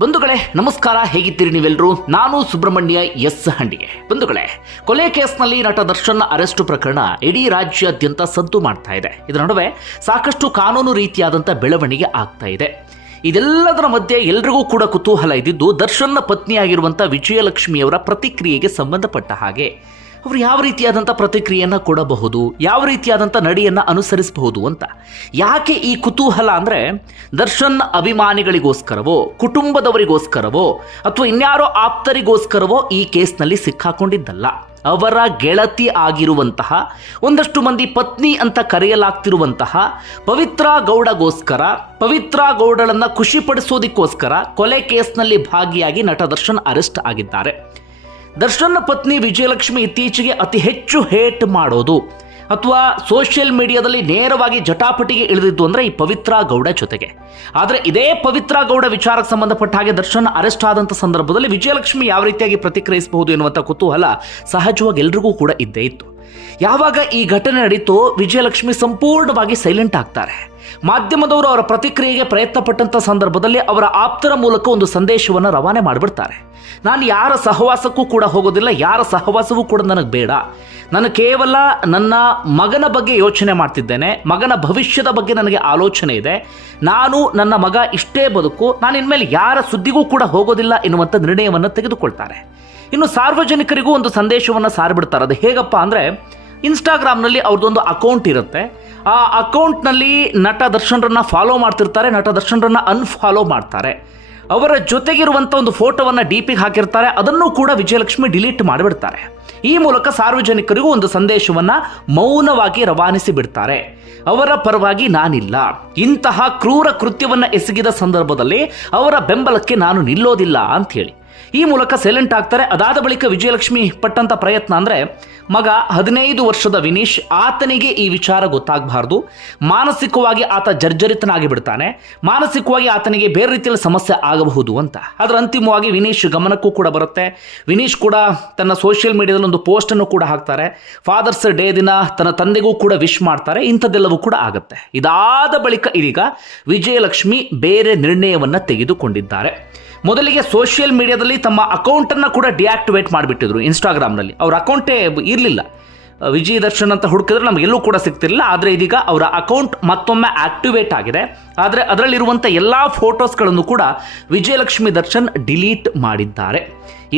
ಬಂಧುಗಳೇ, ನಮಸ್ಕಾರ, ಹೇಗಿದ್ದೀರಿ ನೀವೆಲ್ಲರೂ ನಾನು ಸುಬ್ರಹ್ಮಣ್ಯ ಎಸ್ ಹಂಡಿಗೆ. ಬಂಧುಗಳೇ, ಕೊಲೆ ಕೇಸ್ನಲ್ಲಿ ನಟ ದರ್ಶನ್ ಅರೆಸ್ಟ್ ಪ್ರಕರಣ ಇಡೀ ರಾಜ್ಯಾದ್ಯಂತ ಸದ್ದು ಮಾಡ್ತಾ ಇದೆ. ಇದರ ನಡುವೆ ಸಾಕಷ್ಟು ಕಾನೂನು ರೀತಿಯಾದಂಥ ಬೆಳವಣಿಗೆ ಆಗ್ತಾ ಇದೆ. ಇದೆಲ್ಲದರ ಮಧ್ಯೆ ಎಲ್ರಿಗೂ ಕೂಡ ಕುತೂಹಲ ಇದ್ದಿದ್ದು, ದರ್ಶನ್ನ ಪತ್ನಿಯಾಗಿರುವಂಥ ವಿಜಯಲಕ್ಷ್ಮಿಯವರ ಪ್ರತಿಕ್ರಿಯೆಗೆ ಸಂಬಂಧಪಟ್ಟ ಹಾಗೆ. ಅವರು ಯಾವ ರೀತಿಯಾದಂಥ ಪ್ರತಿಕ್ರಿಯೆಯನ್ನು ಕೊಡಬಹುದು, ಯಾವ ರೀತಿಯಾದಂಥ ನಡೆಯನ್ನು ಅನುಸರಿಸಬಹುದು ಅಂತ. ಯಾಕೆ ಈ ಕುತೂಹಲ ಅಂದರೆ ದರ್ಶನ್ ಅಭಿಮಾನಿಗಳಿಗೋಸ್ಕರವೋ, ಕುಟುಂಬದವರಿಗೋಸ್ಕರವೋ, ಅಥವಾ ಇನ್ಯಾರೋ ಆಪ್ತರಿಗೋಸ್ಕರವೋ ಈ ಕೇಸ್ನಲ್ಲಿ ಸಿಕ್ಕಾಕೊಂಡಿದ್ದಲ್ಲ. ಅವರ ಗೆಳತಿ ಆಗಿರುವಂತಹ, ಒಂದಷ್ಟು ಮಂದಿ ಪತ್ನಿ ಅಂತ ಕರೆಯಲಾಗ್ತಿರುವಂತಹ ಪವಿತ್ರ ಗೌಡಗೋಸ್ಕರ, ಪವಿತ್ರ ಗೌಡಳನ್ನು ಖುಷಿಪಡಿಸೋದಕ್ಕೋಸ್ಕರ ಕೊಲೆ ಕೇಸ್ನಲ್ಲಿ ಭಾಗಿಯಾಗಿ ನಟ ದರ್ಶನ್ ಅರೆಸ್ಟ್ ಆಗಿದ್ದಾರೆ. ದರ್ಶನ್ನ ಪತ್ನಿ ವಿಜಯಲಕ್ಷ್ಮಿ ಇತ್ತೀಚೆಗೆ ಅತಿ ಹೆಚ್ಚು ಹೇಟ್ ಮಾಡೋದು. ಅಥವಾ ಸೋಷಿಯಲ್ ಮೀಡಿಯಾದಲ್ಲಿ ನೇರವಾಗಿ ಜಟಾಪಟಿಗೆ ಇಳಿದಿದ್ದು ಅಂದರೆ ಈ ಪವಿತ್ರ ಗೌಡ ಜೊತೆಗೆ. ಆದರೆ ಇದೇ ಪವಿತ್ರ ಗೌಡ ವಿಚಾರಕ್ಕೆ ಸಂಬಂಧಪಟ್ಟ ಹಾಗೆ ದರ್ಶನ್ ಅರೆಸ್ಟ್ ಆದಂಥ ಸಂದರ್ಭದಲ್ಲಿ ವಿಜಯಲಕ್ಷ್ಮಿ ಯಾವ ರೀತಿಯಾಗಿ ಪ್ರತಿಕ್ರಿಯಿಸಬಹುದು ಎನ್ನುವಂಥ ಕುತೂಹಲ ಸಹಜವಾಗಿ ಎಲ್ರಿಗೂ ಕೂಡ ಇದ್ದೇ ಇತ್ತು. ಯಾವಾಗ ಈ ಘಟನೆ ನಡೀತೋ ವಿಜಯಲಕ್ಷ್ಮಿ ಸಂಪೂರ್ಣವಾಗಿ ಸೈಲೆಂಟ್ ಆಗ್ತಾರೆ. ಮಾಧ್ಯಮದವರು ಅವರ ಪ್ರತಿಕ್ರಿಯೆಗೆ ಪ್ರಯತ್ನ ಪಟ್ಟಂಥ ಸಂದರ್ಭದಲ್ಲಿ ಅವರ ಆಪ್ತರ ಮೂಲಕ ಒಂದು ಸಂದೇಶವನ್ನು ರವಾನೆ ಮಾಡಿಬಿಡ್ತಾರೆ. ನಾನು ಯಾರ ಸಹವಾಸಕ್ಕೂ ಕೂಡ ಹೋಗೋದಿಲ್ಲ, ಯಾರ ಸಹವಾಸವೂ ಕೂಡ ನನಗೆ ಬೇಡ. ನಾನು ಕೇವಲ ನನ್ನ ಮಗನ ಬಗ್ಗೆ ಯೋಚನೆ ಮಾಡ್ತಿದ್ದೇನೆ, ಮಗನ ಭವಿಷ್ಯದ ಬಗ್ಗೆ ನನಗೆ ಆಲೋಚನೆ ಇದೆ. ನಾನು ನನ್ನ ಮಗ ಇಷ್ಟೇ ಬದುಕು ನಾನು ಇನ್ಮೇಲೆ ಯಾರ ಸುದ್ದಿಗೂ ಕೂಡ ಹೋಗೋದಿಲ್ಲ ಎನ್ನುವಂಥ ನಿರ್ಣಯವನ್ನು ತೆಗೆದುಕೊಳ್ತಾರೆ. ಇನ್ನು ಸಾರ್ವಜನಿಕರಿಗೂ ಒಂದು ಸಂದೇಶವನ್ನು ಸಾರಿಬಿಡ್ತಾರೆ. ಅದು ಹೇಗಪ್ಪ ಅಂದರೆ, ಇನ್ಸ್ಟಾಗ್ರಾಮ್ನಲ್ಲಿ ಅವ್ರದ್ದೊಂದು ಅಕೌಂಟ್ ಇರುತ್ತೆ. ಆ ಅಕೌಂಟ್ನಲ್ಲಿ ನಟ ದರ್ಶನರನ್ನು ಫಾಲೋ ಮಾಡ್ತಿರ್ತಾರೆ, ನಟ ದರ್ಶನರನ್ನು ಅನ್ಫಾಲೋ ಮಾಡ್ತಾರೆ. ಅವರ ಜೊತೆಗಿರುವಂಥ ಒಂದು ಫೋಟೋವನ್ನು ಡಿ ಪಿಗೆ ಹಾಕಿರ್ತಾರೆ, ಅದನ್ನು ಕೂಡ ವಿಜಯಲಕ್ಷ್ಮಿ ಡಿಲೀಟ್ ಮಾಡಿಬಿಡ್ತಾರೆ. ಈ ಮೂಲಕ ಸಾರ್ವಜನಿಕರಿಗೂ ಒಂದು ಸಂದೇಶವನ್ನು ಮೌನವಾಗಿ ರವಾನಿಸಿ ಬಿಡ್ತಾರೆ. ಅವರ ಪರವಾಗಿ ನಾನಿಲ್ಲ. ಇಂತಹ ಕ್ರೂರ ಕೃತ್ಯವನ್ನು ಎಸಗಿದ ಸಂದರ್ಭದಲ್ಲಿ ಅವರ ಬೆಂಬಲಕ್ಕೆ ನಾನು ನಿಲ್ಲೋದಿಲ್ಲ ಅಂಥೇಳಿ ಈ ಮೂಲಕ ಸೈಲೆಂಟ್ ಆಗ್ತಾರೆ. ಅದಾದ ಬಳಿಕ ವಿಜಯಲಕ್ಷ್ಮಿ ಪಟ್ಟಂತ ಪ್ರಯತ್ನ ಅಂದರೆ, ಮಗ ಹದಿನೈದು ವರ್ಷದ ವಿನೀಶ್ ಆತನಿಗೆ ಈ ವಿಚಾರ ಗೊತ್ತಾಗಬಾರ್ದು. ಮಾನಸಿಕವಾಗಿ ಆತ ಜರ್ಜರಿತನಾಗಿ ಬಿಡ್ತಾನೆ. ಮಾನಸಿಕವಾಗಿ ಆತನಿಗೆ ಬೇರೆ ರೀತಿಯಲ್ಲಿ ಸಮಸ್ಯೆ ಆಗಬಹುದು ಅಂತ. ಅದರ ಅಂತಿಮವಾಗಿ ವಿನೀಶ್ ಗಮನಕ್ಕೂ ಕೂಡ ಬರುತ್ತೆ. ವಿನೀಶ್ ಕೂಡ ತನ್ನ ಸೋಷಿಯಲ್ ಮೀಡಿಯಾದಲ್ಲಿ ಒಂದು ಪೋಸ್ಟನ್ನು ಕೂಡ ಹಾಕ್ತಾರೆ. ಫಾದರ್ಸ್ ಡೇ ದಿನ ತನ್ನ ತಂದೆಗೂ ಕೂಡ ವಿಶ್ ಮಾಡ್ತಾರೆ. ಇಂಥದ್ದೆಲ್ಲವೂ ಕೂಡ ಆಗುತ್ತೆ. ಇದಾದ ಬಳಿಕ ಇದೀಗ ವಿಜಯಲಕ್ಷ್ಮಿ ಬೇರೆ ನಿರ್ಣಯವನ್ನು ತೆಗೆದುಕೊಂಡಿದ್ದಾರೆ. ಮೊದಲಿಗೆ ಸೋಷಿಯಲ್ ಮೀಡಿಯಾದಲ್ಲಿ ತಮ್ಮ ಅಕೌಂಟನ್ನು ಕೂಡ ಡಿಆಕ್ಟಿವೇಟ್ ಮಾಡಿಬಿಟ್ಟಿದ್ರು ಇನ್ಸ್ಟಾಗ್ರಾಮ್ನಲ್ಲಿ ಅವ್ರ ಅಕೌಂಟೇ ಇರಲಿಲ್ಲ. ವಿಜಯ್ ದರ್ಶನ್ ಅಂತ ಹುಡುಕಿದ್ರೆ ನಮಗೆಲ್ಲೂ ಕೂಡ ಸಿಗ್ತಿರಲಿಲ್ಲ. ಆದರೆ ಇದೀಗ ಅವರ ಅಕೌಂಟ್ ಮತ್ತೊಮ್ಮೆ ಆಕ್ಟಿವೇಟ್ ಆಗಿದೆ. ಆದರೆ ಅದರಲ್ಲಿರುವಂಥ ಎಲ್ಲ ಫೋಟೋಸ್ಗಳನ್ನು ಕೂಡ ವಿಜಯಲಕ್ಷ್ಮಿ ದರ್ಶನ್ ಡಿಲೀಟ್ ಮಾಡಿದ್ದಾರೆ.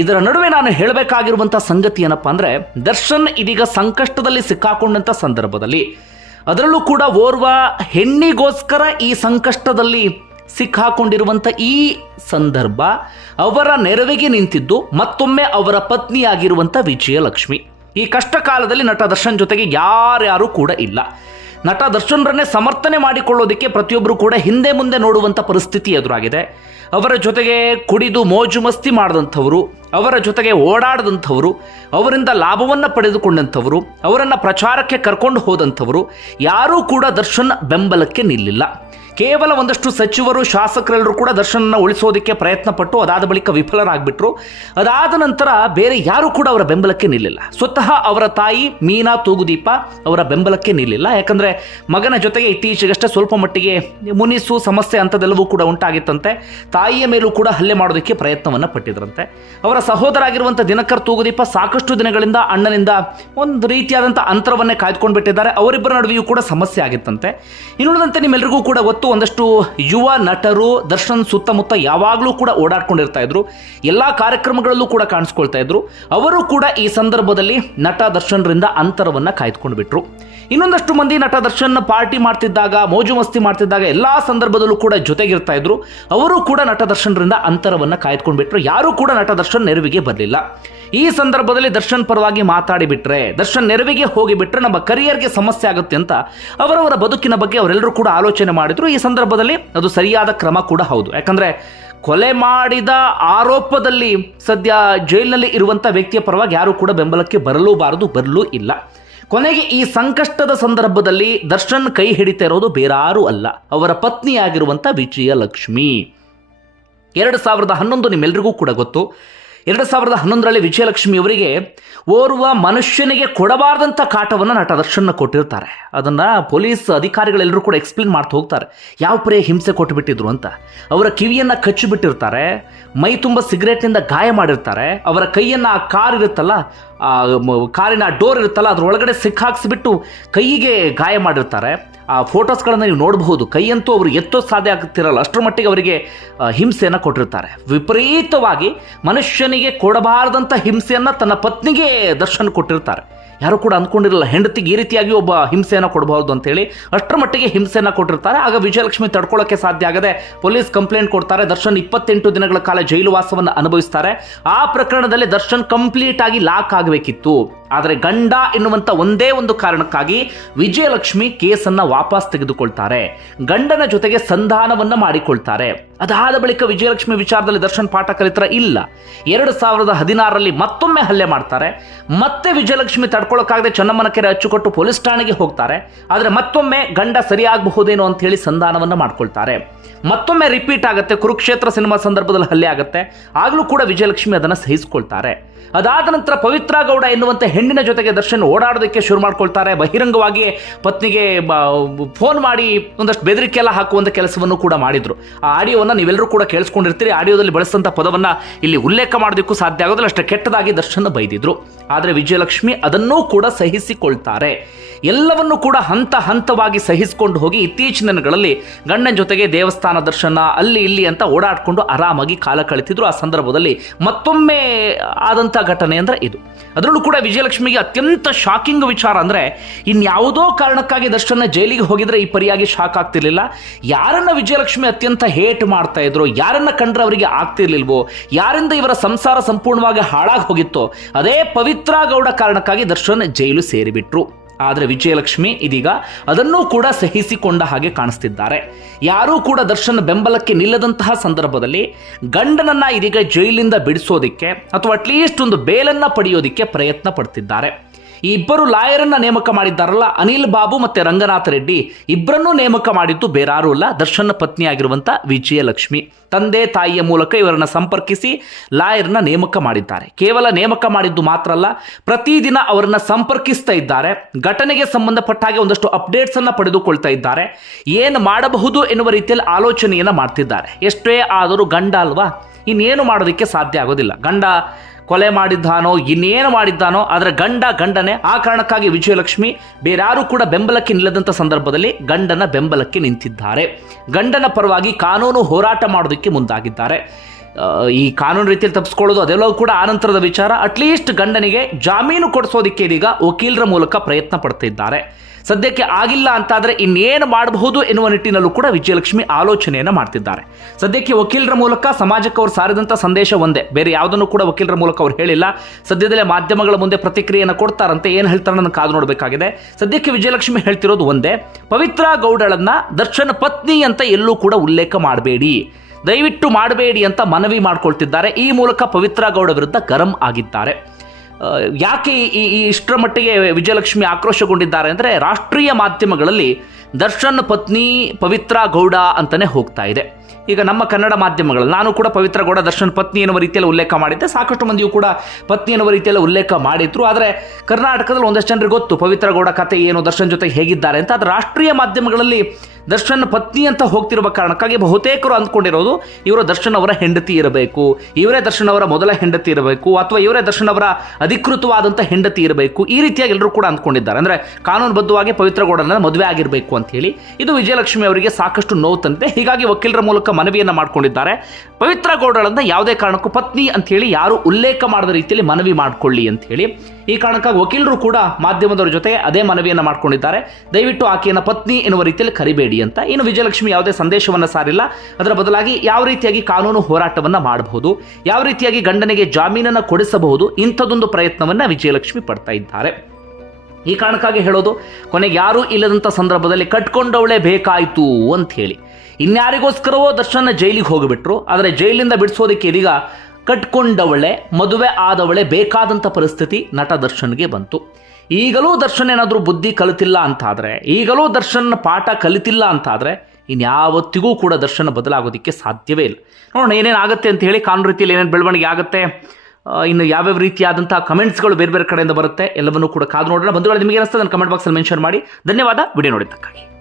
ಇದರ ನಡುವೆ ನಾನು ಹೇಳಬೇಕಾಗಿರುವಂಥ ಸಂಗತಿ ಏನಪ್ಪ ಅಂದರೆ, ದರ್ಶನ್ ಇದೀಗ ಸಂಕಷ್ಟದಲ್ಲಿ ಸಿಕ್ಕಾಕೊಂಡಂಥ ಸಂದರ್ಭದಲ್ಲಿ. ಅದರಲ್ಲೂ ಕೂಡ ಓರ್ವ ಹೆಣ್ಣಿಗೋಸ್ಕರ ಈ ಸಂಕಷ್ಟದಲ್ಲಿ ಸಿಕ್ಕಾಕೊಂಡಿರುವಂಥ ಈ ಸಂದರ್ಭ ಅವರ ನೆರವಿಗೆ ನಿಂತಿದ್ದು ಮತ್ತೊಮ್ಮೆ ಅವರ ಪತ್ನಿಯಾಗಿರುವಂಥ ವಿಜಯಲಕ್ಷ್ಮಿ. ಈ ಕಷ್ಟ ಕಾಲದಲ್ಲಿ ನಟ ದರ್ಶನ್ ಜೊತೆಗೆ ಯಾರ್ಯಾರು ಕೂಡ ಇಲ್ಲ. ನಟ ದರ್ಶನ್ರನ್ನೇ ಸಮರ್ಥನೆ ಮಾಡಿಕೊಳ್ಳೋದಕ್ಕೆ ಪ್ರತಿಯೊಬ್ಬರು ಕೂಡ ಹಿಂದೆ ಮುಂದೆ ನೋಡುವಂಥ ಪರಿಸ್ಥಿತಿ ಎದುರಾಗಿದೆ. ಅವರ ಜೊತೆಗೆ ಕುಡಿದು ಮೋಜು ಮಸ್ತಿ ಮಾಡಿದಂಥವರು, ಅವರ ಜೊತೆಗೆ ಓಡಾಡದಂಥವರು, ಅವರಿಂದ ಲಾಭವನ್ನು ಪಡೆದುಕೊಂಡಂಥವರು, ಅವರನ್ನು ಪ್ರಚಾರಕ್ಕೆ ಕರ್ಕೊಂಡು ಹೋದಂಥವರು, ಯಾರೂ ಕೂಡ ದರ್ಶನ್ ಬೆಂಬಲಕ್ಕೆ ನಿಲ್ಲಿಲ್ಲ. ಕೇವಲ ಒಂದಷ್ಟು ಸಚಿವರು, ಶಾಸಕರೆಲ್ಲರೂ ಕೂಡ ದರ್ಶನನ ಉಳಿಸೋದಕ್ಕೆ ಪ್ರಯತ್ನ ಪಟ್ಟು ಅದಾದ ಬಳಿಕ ವಿಫಲರಾಗ್ಬಿಟ್ರು. ಅದಾದ ನಂತರ ಬೇರೆ ಯಾರೂ ಕೂಡ ಅವರ ಬೆಂಬಲಕ್ಕೆ ನಿಲ್ಲಿಲ್ಲ. ಸ್ವತಃ ಅವರ ತಾಯಿ ಮೀನಾ ತೂಗುದೀಪ ಅವರ ಬೆಂಬಲಕ್ಕೆ ನಿಲ್ಲಿಲ್ಲ. ಯಾಕಂದರೆ ಮಗನ ಜೊತೆಗೆ ಇತ್ತೀಚೆಗಷ್ಟೇ ಸ್ವಲ್ಪ ಮಟ್ಟಿಗೆ ಮುನಿಸು, ಸಮಸ್ಯೆ ಅಂಥದ್ದೆಲ್ಲವೂ ಕೂಡ ಉಂಟಾಗಿತ್ತಂತೆ. ತಾಯಿಯ ಮೇಲೂ ಕೂಡ ಹಲ್ಲೆ ಮಾಡೋದಕ್ಕೆ ಪ್ರಯತ್ನವನ್ನು ಪಟ್ಟಿದ್ರಂತೆ. ಅವರ ಸಹೋದರ ಆಗಿರುವಂಥ ದಿನಕರ್ ತೂಗುದೀಪ ಸಾಕಷ್ಟು ದಿನಗಳಿಂದ ಅಣ್ಣನಿಂದ ಒಂದು ರೀತಿಯಾದಂಥ ಅಂತರವನ್ನೇ ಕಾಯ್ದುಕೊಂಡು ಬಿಟ್ಟಿದ್ದಾರೆ ಅವರಿಬ್ಬರ ನಡುವೆಯೂ ಕೂಡ ಸಮಸ್ಯೆ ಆಗಿತ್ತಂತೆ. ಇನ್ನುಳಿದಂತೆ ನಿಮ್ಮೆಲ್ಲರಿಗೂ ಕೂಡ ಗೊತ್ತು ಒಂದಷ್ಟು ಯುವ ನಟರು, ದರ್ಶನ್ ಸುತ್ತಮುತ್ತ ಯಾವಾಗಲೂ ಕೂಡ ಓಡಾಡ್ಕೊಂಡಿರ್ತಾ ಇದ್ರು. ಎಲ್ಲ ಕಾರ್ಯಕ್ರಮಗಳಲ್ಲೂ ಕೂಡ ಕಾಣಿಸ್ಕೊಳ್ತಾ ಇದ್ರು. ಅವರು ಕೂಡ ಈ ಸಂದರ್ಭದಲ್ಲಿ ನಟ ದರ್ಶನ್ರಿಂದ ಅಂತರವನ್ನು ಕಾಯ್ದುಕೊಂಡು ಬಿಟ್ರು ಇನ್ನೊಂದಷ್ಟು ಮಂದಿ ನಟ ದರ್ಶನ್ ಪಾರ್ಟಿ ಮಾಡ್ತಿದ್ದಾಗ, ಮೋಜು ಮಸ್ತಿ ಮಾಡ್ತಿದ್ದಾಗ ಎಲ್ಲ ಸಂದರ್ಭದಲ್ಲೂ ಕೂಡ ಜೊತೆಗಿರ್ತಾ ಇದ್ರು. ಅವರು ಕೂಡ ನಟ ದರ್ಶನ್ರಿಂದ ಅಂತರವನ್ನು ಕಾಯ್ದುಕೊಂಡು ಬಿಟ್ರು ಯಾರೂ ಕೂಡ ನಟ ದರ್ಶನ್ ನೆರವಿಗೆ ಬರಲಿಲ್ಲ. ಈ ಸಂದರ್ಭದಲ್ಲಿ ದರ್ಶನ್ ಪರವಾಗಿ ಮಾತಾಡಿಬಿಟ್ರೆ ದರ್ಶನ್ ನೆರವಿಗೆ ಹೋಗಿಬಿಟ್ರೆ ನಮ್ಮ ಕರಿಯರ್ಗೆ ಸಮಸ್ಯೆ ಆಗುತ್ತೆ ಅಂತ ಅವರವರ ಬದುಕಿನ ಬಗ್ಗೆ ಅವರೆಲ್ಲರೂ ಕೂಡ ಆಲೋಚನೆ ಮಾಡಿದ್ರು. ಈ ಸಂದರ್ಭದಲ್ಲಿ ಅದು ಸರಿಯಾದ ಕ್ರಮ ಕೂಡ ಹೌದು. ಯಾಕಂದ್ರೆ ಕೊಲೆ ಮಾಡಿದ ಆರೋಪದಲ್ಲಿ ಸದ್ಯ ಜೈಲಿನಲ್ಲಿ ಇರುವಂಥ ವ್ಯಕ್ತಿಯ ಪರವಾಗಿ ಯಾರು ಕೂಡ ಬೆಂಬಲಕ್ಕೆ ಬರಲೂಬಾರದು ಬರಲೂ ಇಲ್ಲ. ಕೊನೆಗೆ ಈ ಸಂಕಷ್ಟದ ಸಂದರ್ಭದಲ್ಲಿ ದರ್ಶನ್ ಕೈ ಹಿಡಿತಾ ಇರೋದು ಬೇರಾರು ಅಲ್ಲ, ಅವರ ಪತ್ನಿಯಾಗಿರುವಂಥ ವಿಜಯಲಕ್ಷ್ಮಿ. ಎರಡು ಸಾವಿರದ ಹನ್ನೊಂದು ನಿಮ್ಮೆಲ್ರಿಗೂ ಕೂಡ ಗೊತ್ತು. ಎರಡು ಸಾವಿರದ ಹನ್ನೊಂದರಲ್ಲಿ ವಿಜಯಲಕ್ಷ್ಮಿ ಅವರಿಗೆ ಓರ್ವ ಮನುಷ್ಯನಿಗೆ ಕೊಡಬಾರ್ದಂಥ ಕಾಟವನ್ನು ನಟ ದರ್ಶನ ಕೊಟ್ಟಿರ್ತಾರೆ. ಅದನ್ನು ಪೊಲೀಸ್ ಅಧಿಕಾರಿಗಳೆಲ್ಲರೂ ಕೂಡ ಎಕ್ಸ್ಪ್ಲೇನ್ ಮಾಡ್ತಾ ಹೋಗ್ತಾರೆ. ಯಾವ ಪರಿ ಹಿಂಸೆ ಕೊಟ್ಟುಬಿಟ್ಟಿದ್ರು ಅಂತ. ಅವರ ಕಿವಿಯನ್ನು ಕಚ್ಚಿಬಿಟ್ಟಿರ್ತಾರೆ. ಮೈ ತುಂಬ ಸಿಗರೇಟ್ನಿಂದ ಗಾಯ ಮಾಡಿರ್ತಾರೆ. ಅವರ ಕೈಯನ್ನು ಆ ಕಾರ್ ಇರುತ್ತಲ್ಲ, ಆ ಕಾರಿನ ಡೋರ್ ಇರುತ್ತಲ್ಲ, ಅದರೊಳಗಡೆ ಸಿಕ್ಕಾಕ್ಸಿಬಿಟ್ಟು ಕೈಗೆ ಗಾಯ ಮಾಡಿರ್ತಾರೆ. ಆ ಫೋಟೋಸ್ಗಳನ್ನು ನೀವು ನೋಡಬಹುದು. ಕೈಯಂತೂ ಅವರು ಎತ್ತೋ ಸಾಧ್ಯ ಆಗ್ತಿರಲ್ಲ. ಅಷ್ಟರ ಮಟ್ಟಿಗೆ ಅವರಿಗೆ ಹಿಂಸೆಯನ್ನು ಕೊಟ್ಟಿರ್ತಾರೆ. ವಿಪರೀತವಾಗಿ ಮನುಷ್ಯನಿಗೆ ಕೊಡಬಾರದಂಥ ಹಿಂಸೆಯನ್ನು ತನ್ನ ಪತ್ನಿಗೆ ದರ್ಶನ್ ಕೊಟ್ಟಿರ್ತಾರೆ. ಯಾರು ಕೂಡ ಅಂದ್ಕೊಂಡಿರಲ್ಲ ಹೆಂಡತಿಗೆ ಈ ರೀತಿಯಾಗಿ ಒಬ್ಬ ಹಿಂಸೆಯನ್ನು ಕೊಡಬಹುದು ಅಂತೇಳಿ. ಅಷ್ಟರ ಮಟ್ಟಿಗೆ ಹಿಂಸೆಯನ್ನು ಕೊಟ್ಟಿರ್ತಾರೆ. ಆಗ ವಿಜಯಲಕ್ಷ್ಮಿ ತಡ್ಕೊಳ್ಳೋಕೆ ಸಾಧ್ಯ ಆಗದೆ ಪೊಲೀಸ್ ಕಂಪ್ಲೇಂಟ್ ಕೊಡ್ತಾರೆ. ದರ್ಶನ್ ಇಪ್ಪತ್ತೆಂಟು ದಿನಗಳ ಕಾಲ ಜೈಲು ವಾಸವನ್ನು ಅನುಭವಿಸ್ತಾರೆ. ಆ ಪ್ರಕರಣದಲ್ಲಿ ದರ್ಶನ್ ಕಂಪ್ಲೀಟ್ ಆಗಿ ಲಾಕ್ ಆಗಬೇಕಿತ್ತು. ಆದರೆ ಗಂಡ ಎನ್ನುವಂಥ ಒಂದೇ ಒಂದು ಕಾರಣಕ್ಕಾಗಿ ವಿಜಯಲಕ್ಷ್ಮಿ ಕೇಸನ್ನ ವಾಪಸ್ ತೆಗೆದುಕೊಳ್ತಾರೆ. ಗಂಡನ ಜೊತೆಗೆ ಸಂಧಾನವನ್ನ ಮಾಡಿಕೊಳ್ತಾರೆ. ಅದಾದ ಬಳಿಕ ವಿಜಯಲಕ್ಷ್ಮಿ ವಿಚಾರದಲ್ಲಿ ದರ್ಶನ್ ಪಾಠ ಕಲಿತರ ಇಲ್ಲ. ಎರಡು ಸಾವಿರದ ಹದಿನಾರರಲ್ಲಿ ಮತ್ತೊಮ್ಮೆ ಹಲ್ಲೆ ಮಾಡ್ತಾರೆ. ಮತ್ತೆ ವಿಜಯಲಕ್ಷ್ಮಿ ತಡ್ಕೊಳ್ಳೋಕ್ಕಾಗದೆ ಚನ್ನಮ್ಮನ ಕೆರೆ ಅಚ್ಚುಕೊಟ್ಟು ಪೊಲೀಸ್ ಠಾಣೆಗೆ ಹೋಗ್ತಾರೆ. ಆದರೆ ಮತ್ತೊಮ್ಮೆ ಗಂಡ ಸರಿಯಾಗಬಹುದೇನೋ ಅಂತ ಹೇಳಿ ಸಂಧಾನವನ್ನ ಮಾಡ್ಕೊಳ್ತಾರೆ. ಮತ್ತೊಮ್ಮೆ ರಿಪೀಟ್ ಆಗುತ್ತೆ. ಕುರುಕ್ಷೇತ್ರ ಸಿನಿಮಾ ಸಂದರ್ಭದಲ್ಲಿ ಹಲ್ಲೆ ಆಗುತ್ತೆ. ಆಗಲೂ ಕೂಡ ವಿಜಯಲಕ್ಷ್ಮಿ ಅದನ್ನು ಸಹಿಸಿಕೊಳ್ತಾರೆ. ಅದಾದ ನಂತರ ಪವಿತ್ರ ಗೌಡ ಎನ್ನುವಂಥ ಹೆಣ್ಣಿನ ಜೊತೆಗೆ ದರ್ಶನ್ ಓಡಾಡೋದಕ್ಕೆ ಶುರು ಮಾಡ್ಕೊಳ್ತಾರೆ. ಬಹಿರಂಗವಾಗಿ ಪತ್ನಿಗೆ ಫೋನ್ ಮಾಡಿ ಒಂದಷ್ಟು ಬೆದರಿಕೆ ಎಲ್ಲ ಹಾಕುವಂಥ ಕೆಲಸವನ್ನು ಕೂಡ ಮಾಡಿದ್ರು. ಆ ಆಡಿಯೋವನ್ನು ನೀವೆಲ್ಲರೂ ಕೂಡ ಕೇಳಿಸ್ಕೊಂಡಿರ್ತೀರಿ. ಆಡಿಯೋದಲ್ಲಿ ಬಳಸಿದಂಥ ಪದವನ್ನು ಇಲ್ಲಿ ಉಲ್ಲೇಖ ಮಾಡೋದಕ್ಕೂ ಸಾಧ್ಯ ಆಗೋದಿಲ್ಲ. ಅಷ್ಟೇ ಕೆಟ್ಟದಾಗಿ ದರ್ಶನ ಬೈದಿದ್ರು. ಆದರೆ ವಿಜಯಲಕ್ಷ್ಮಿ ಅದನ್ನೂ ಕೂಡ ಸಹಿಸಿಕೊಳ್ತಾರೆ. ಎಲ್ಲವನ್ನೂ ಕೂಡ ಹಂತ ಹಂತವಾಗಿ ಸಹಿಸಿಕೊಂಡು ಹೋಗಿ ಇತ್ತೀಚಿನ ದಿನಗಳಲ್ಲಿ ಗಂಡನ ಜೊತೆಗೆ ದೇವಸ್ಥಾನ ದರ್ಶನ, ಅಲ್ಲಿ ಇಲ್ಲಿ ಅಂತ ಓಡಾಡಿಕೊಂಡು ಆರಾಮಾಗಿ ಕಾಲ ಕಳೆತಿದ್ರು. ಆ ಸಂದರ್ಭದಲ್ಲಿ ಮತ್ತೊಮ್ಮೆ ಆದಂಥ ಘಟನೆ ಅಂದರೆ ಇದು. ಅದರಲ್ಲೂ ಕೂಡ ವಿಜಯಲಕ್ಷ್ಮಿಗೆ ಅತ್ಯಂತ ಶಾಕಿಂಗ್ ವಿಚಾರ ಅಂದರೆ ಇನ್ಯಾವುದೋ ಕಾರಣಕ್ಕಾಗಿ ದರ್ಶನ ಜೈಲಿಗೆ ಹೋಗಿದ್ರೆ ಈ ಪರಿಯಾಗಿ ಶಾಕ್ ಆಗ್ತಿರ್ಲಿಲ್ಲ. ಯಾರನ್ನ ವಿಜಯಲಕ್ಷ್ಮಿ ಅತ್ಯಂತ ಹೇಟ್ ಮಾಡ್ತಾ ಇದ್ರು, ಯಾರನ್ನ ಕಂಡ್ರೆ ಅವರಿಗೆ ಆಗ್ತಿರ್ಲಿಲ್ವೋ, ಯಾರಿಂದ ಇವರ ಸಂಸಾರ ಸಂಪೂರ್ಣವಾಗಿ ಹಾಳಾಗಿ ಹೋಗಿತ್ತೋ, ಅದೇ ಪವಿತ್ರ ಗೌಡ ಕಾರಣಕ್ಕಾಗಿ ದರ್ಶನ್ ಜೈಲು ಸೇರಿಬಿಟ್ರು. ಆದರೆ ವಿಜಯಲಕ್ಷ್ಮಿ ಇದೀಗ ಅದನ್ನೂ ಕೂಡ ಸಹಿಸಿಕೊಂಡ ಹಾಗೆ ಕಾಣಿಸ್ತಿದ್ದಾರೆ. ಯಾರೂ ಕೂಡ ದರ್ಶನ ಬೆಂಬಲಕ್ಕೆ ನಿಲ್ಲದಂತಹ ಸಂದರ್ಭದಲ್ಲಿ ಗಂಡನನ್ನ ಇದೀಗ ಜೈಲಿಂದ ಬಿಡಿಸೋದಿಕ್ಕೆ ಅಥವಾ ಅಟ್ಲೀಸ್ಟ್ ಒಂದು ಬೇಲನ್ನ ಪಡೆಯೋದಿಕ್ಕೆ ಪ್ರಯತ್ನ ಪಡ್ತಿದ್ದಾರೆ. ಈ ಇಬ್ಬರು ಲಾಯರನ್ನ ನೇಮಕ ಮಾಡಿದ್ದಾರಲ್ಲ? ಅನಿಲ್ ಬಾಬು ಮತ್ತೆ ರಂಗನಾಥ ರೆಡ್ಡಿ. ಇಬ್ಬರನ್ನೂ ನೇಮಕ ಮಾಡಿದ್ದು ಬೇರಾರೂ ಅಲ್ಲ ದರ್ಶನ್ ಪತ್ನಿಯಾಗಿರುವಂಥ ವಿಜಯಲಕ್ಷ್ಮಿ. ತಂದೆ ತಾಯಿಯ ಮೂಲಕ ಇವರನ್ನ ಸಂಪರ್ಕಿಸಿ ಲಾಯರ್ನ ನೇಮಕ ಮಾಡಿದ್ದಾರೆ. ಕೇವಲ ನೇಮಕ ಮಾಡಿದ್ದು ಮಾತ್ರ ಅಲ್ಲ, ಪ್ರತಿದಿನ ಅವರನ್ನ ಸಂಪರ್ಕಿಸ್ತಾ ಇದ್ದಾರೆ. ಘಟನೆಗೆ ಸಂಬಂಧಪಟ್ಟ ಹಾಗೆ ಒಂದಷ್ಟು ಅಪ್ಡೇಟ್ಸ್ ಅನ್ನ ಪಡೆದುಕೊಳ್ತಾ ಇದ್ದಾರೆ. ಏನು ಮಾಡಬಹುದು ಎನ್ನುವ ರೀತಿಯಲ್ಲಿ ಆಲೋಚನೆಯನ್ನ ಮಾಡ್ತಿದ್ದಾರೆ. ಎಷ್ಟೇ ಆದರೂ ಗಂಡ ಅಲ್ವಾ? ಇನ್ನೇನು ಮಾಡೋದಕ್ಕೆ ಸಾಧ್ಯ ಆಗೋದಿಲ್ಲ. ಗಂಡ ಕೊಲೆ ಮಾಡಿದ್ದಾನೋ, ಇನ್ನೇನು ಮಾಡಿದ್ದಾನೋ ಅದರ ಗಂಡ ಗಂಡನೇ, ಆ ಕಾರಣಕ್ಕಾಗಿ ವಿಜಯಲಕ್ಷ್ಮಿ ಬೇರಾರು ಕೂಡ ಬೆಂಬಲಕ್ಕೆ ನಿಲ್ಲದಂಥ ಸಂದರ್ಭದಲ್ಲಿ ಗಂಡನ ಬೆಂಬಲಕ್ಕೆ ನಿಂತಿದ್ದಾರೆ. ಗಂಡನ ಪರವಾಗಿ ಕಾನೂನು ಹೋರಾಟ ಮಾಡೋದಕ್ಕೆ ಮುಂದಾಗಿದ್ದಾರೆ. ಈ ಕಾನೂನು ರೀತಿಯಲ್ಲಿ ತಪ್ಪಿಸ್ಕೊಳ್ಳೋದು ಅದೆಲ್ಲವೂ ಕೂಡ ಆನಂತರದ ವಿಚಾರ. ಅಟ್ಲೀಸ್ಟ್ ಗಂಡನಿಗೆ ಜಾಮೀನು ಕೊಡಿಸೋದಕ್ಕೆ ಇದೀಗ ವಕೀಲರ ಮೂಲಕ ಪ್ರಯತ್ನ ಪಡ್ತಿದ್ದಾರೆ. ಸದ್ಯಕ್ಕೆ ಆಗಿಲ್ಲ ಅಂತಾದರೆ ಇನ್ನೇನು ಮಾಡಬಹುದು ಎನ್ನುವ ನಿಟ್ಟಿನಲ್ಲೂ ಕೂಡ ವಿಜಯಲಕ್ಷ್ಮಿ ಆಲೋಚನೆಯನ್ನು ಮಾಡ್ತಿದ್ದಾರೆ. ಸದ್ಯಕ್ಕೆ ವಕೀಲರ ಮೂಲಕ ಸಮಾಜಕ್ಕೆ ಅವರು ಸಾರಿದಂಥ ಸಂದೇಶ ಒಂದೇ. ಬೇರೆ ಯಾವುದನ್ನು ಕೂಡ ವಕೀಲರ ಮೂಲಕ ಅವ್ರು ಹೇಳಿಲ್ಲ. ಸದ್ಯದಲ್ಲೇ ಮಾಧ್ಯಮಗಳ ಮುಂದೆ ಪ್ರತಿಕ್ರಿಯೆಯನ್ನು ಕೊಡ್ತಾರಂತೆ ಏನು ಹೇಳ್ತಾರೆ ನನ್ನ ಕಾದು ನೋಡಬೇಕಾಗಿದೆ. ಸದ್ಯಕ್ಕೆ ವಿಜಯಲಕ್ಷ್ಮಿ ಹೇಳ್ತಿರೋದು ಒಂದೇ. ಪವಿತ್ರ ಗೌಡಳನ್ನ ದರ್ಶನ ಪತ್ನಿ ಅಂತ ಎಲ್ಲೂ ಕೂಡ ಉಲ್ಲೇಖ ಮಾಡಬೇಡಿ. ದಯವಿಟ್ಟು ಮಾಡಬೇಡಿ ಅಂತ ಮನವಿ ಮಾಡಿಕೊಳ್ತಿದ್ದಾರೆ. ಈ ಮೂಲಕ ಪವಿತ್ರ ಗೌಡ ವಿರುದ್ಧ ಗರಂ ಆಗಿದ್ದಾರೆ. ಯಾಕೆ ಈ ಈ ಇಷ್ಟರ ಮಟ್ಟಿಗೆ ವಿಜಯಲಕ್ಷ್ಮಿ ಆಕ್ರೋಶಗೊಂಡಿದ್ದಾರೆ ಅಂದರೆ ರಾಷ್ಟ್ರೀಯ ಮಾಧ್ಯಮಗಳಲ್ಲಿ ದರ್ಶನ್ ಪತ್ನಿ ಪವಿತ್ರ ಗೌಡ ಅಂತಲೇ ಹೋಗ್ತಾ ಇದೆ. ಈಗ ನಮ್ಮ ಕನ್ನಡ ಮಾಧ್ಯಮಗಳಲ್ಲಿ ನಾನು ಕೂಡ ಪವಿತ್ರ ಗೌಡ, ದರ್ಶನ್ ಪತ್ನಿ ಎನ್ನುವ ರೀತಿಯಲ್ಲಿ ಉಲ್ಲೇಖ ಮಾಡಿದ್ದೆ. ಸಾಕಷ್ಟು ಮಂದಿಯು ಕೂಡ ಪತ್ನಿ ಎನ್ನುವ ರೀತಿಯಲ್ಲಿ ಉಲ್ಲೇಖ ಮಾಡಿದ್ರು. ಆದರೆ ಕರ್ನಾಟಕದಲ್ಲಿ ಒಂದಷ್ಟು ಜನರಿಗೆ ಗೊತ್ತು ಪವಿತ್ರ ಗೌಡ ಕತೆ ಏನು, ದರ್ಶನ್ ಜೊತೆ ಹೇಗಿದ್ದಾರೆ ಅಂತ. ಆದರೆ ರಾಷ್ಟ್ರೀಯ ಮಾಧ್ಯಮಗಳಲ್ಲಿ ದರ್ಶನ್ ಪತ್ನಿ ಅಂತ ಹೋಗ್ತಿರುವ ಕಾರಣಕ್ಕಾಗಿ ಬಹುತೇಕರು ಅಂದ್ಕೊಂಡಿರೋದು, ಇವರು ದರ್ಶನ್ ಅವರ ಹೆಂಡತಿ ಇರಬೇಕು. ಇವರೇ ದರ್ಶನ್ ಅವರ ಮೊದಲ ಹೆಂಡತಿ ಇರಬೇಕು, ಅಥವಾ ಇವರೇ ದರ್ಶನ್ ಅವರ ಅಧಿಕೃತವಾದಂಥ ಹೆಂಡತಿ ಇರಬೇಕು. ಈ ರೀತಿಯಾಗಿ ಎಲ್ಲರೂ ಕೂಡ ಅಂದ್ಕೊಂಡಿದ್ದಾರೆ. ಅಂದರೆ ಕಾನೂನುಬದ್ಧವಾಗಿ ಪವಿತ್ರ ಗೌಡನ ಮದುವೆ ಆಗಿರಬೇಕು ಅಂತ ಹೇಳಿ, ಇದು ವಿಜಯಲಕ್ಷ್ಮಿ ಅವರಿಗೆ ಸಾಕಷ್ಟು ನೋವು ತಂದಿದೆ. ಹೀಗಾಗಿ ವಕೀಲರ ಮೂಲಕ ಮನವಿಯನ್ನು ಮಾಡ್ಕೊಂಡಿದ್ದಾರೆ. ಪವಿತ್ರ ಗೌಡಳನ್ನ ಯಾವುದೇ ಕಾರಣಕ್ಕೂ ಪತ್ನಿ ಅಂತ ಹೇಳಿ ಯಾರು ಉಲ್ಲೇಖ ಮಾಡದ ರೀತಿಯಲ್ಲಿ ಮನವಿ ಮಾಡಿಕೊಳ್ಳಿ ಅಂತ ಹೇಳಿ. ಈ ಕಾರಣಕ್ಕಾಗಿ ವಕೀಲರು ಕೂಡ ಮಾಧ್ಯಮದವರ ಜೊತೆ ಅದೇ ಮನವಿಯನ್ನು ಮಾಡ್ಕೊಂಡಿದ್ದಾರೆ. ದಯವಿಟ್ಟು ಆಕೆಯನ್ನು ಪತ್ನಿ ಎನ್ನುವ ರೀತಿಯಲ್ಲಿ ಕರಿಬೇಡಿ ಅಂತ. ಇನ್ನು ವಿಜಯಲಕ್ಷ್ಮಿ ಯಾವುದೇ ಸಂದೇಶವನ್ನು ಸಾರಿಲ್ಲ. ಅದರ ಬದಲಾಗಿ ಯಾವ ರೀತಿಯಾಗಿ ಕಾನೂನು ಹೋರಾಟವನ್ನು ಮಾಡಬಹುದು. ಯಾವ ರೀತಿಯಾಗಿ ಗಂಡನಿಗೆ ಜಾಮೀನನ್ನು ಕೊಡಿಸಬಹುದು. ಇಂಥದ್ದೊಂದು ಪ್ರಯತ್ನವನ್ನು ವಿಜಯಲಕ್ಷ್ಮಿ ಪಡ್ತಾ ಇದ್ದಾರೆ. ಈ ಕಾರಣಕ್ಕಾಗಿ ಹೇಳೋದು, ಕೊನೆಗೆ ಯಾರೂ ಇಲ್ಲದಂಥ ಸಂದರ್ಭದಲ್ಲಿ ಕಟ್ಕೊಂಡವಳೆ ಬೇಕಾಯಿತು ಅಂತ ಹೇಳಿ. ಇನ್ಯಾರಿಗೋಸ್ಕರವೋ ದರ್ಶನ ಜೈಲಿಗೆ ಹೋಗಿಬಿಟ್ರು, ಆದರೆ ಜೈಲಿಂದ ಬಿಡಿಸೋದಕ್ಕೆ ಇದೀಗ ಕಟ್ಕೊಂಡವಳೆ, ಮದುವೆ ಆದವಳೆ ಬೇಕಾದಂಥ ಪರಿಸ್ಥಿತಿ ನಟ ದರ್ಶನ್ಗೆ ಬಂತು. ಈಗಲೂ ದರ್ಶನ್ ಏನಾದರೂ ಬುದ್ಧಿ ಕಲಿತಿಲ್ಲ ಅಂತಾದರೆ, ಈಗಲೂ ದರ್ಶನ್ ಪಾಠ ಕಲಿತಿಲ್ಲ ಅಂತಾದರೆ, ಇನ್ಯಾವತ್ತಿಗೂ ಕೂಡ ದರ್ಶನ ಬದಲಾಗೋದಕ್ಕೆ ಸಾಧ್ಯವೇ ಇಲ್ಲ. ನೋಡೋಣ ಏನೇನು ಆಗುತ್ತೆ ಅಂತ ಹೇಳಿ ಕಾನೂನು ರೀತಿಯಲ್ಲಿ ಏನೇನು ಬೆಳವಣಿಗೆ ಆಗುತ್ತೆ? ಇನ್ನು ಯಾವ್ಯಾವ ರೀತಿಯಾದಂಥ ಕಮೆಂಟ್ಸ್ಗಳು ಬೇರೆ ಬೇರೆ ಕಡೆಯಿಂದ ಬರುತ್ತೆ ಎಲ್ಲವನ್ನೂ ಕೂಡ ಕಾದು ನೋಡೋಣ. ಬಂಧುಗಳು, ನಿಮಗೆ ಏನಿಸ್ತದೆ ನನ್ನ ಕಮೆಂಟ್ ಬಾಕ್ಸಲ್ಲಿ ಮೆನ್ಷನ್ ಮಾಡಿ. ಧನ್ಯವಾದ. ವಿಡಿಯೋ ನೋಡಿದ್ದಕ್ಕಾಗಿ.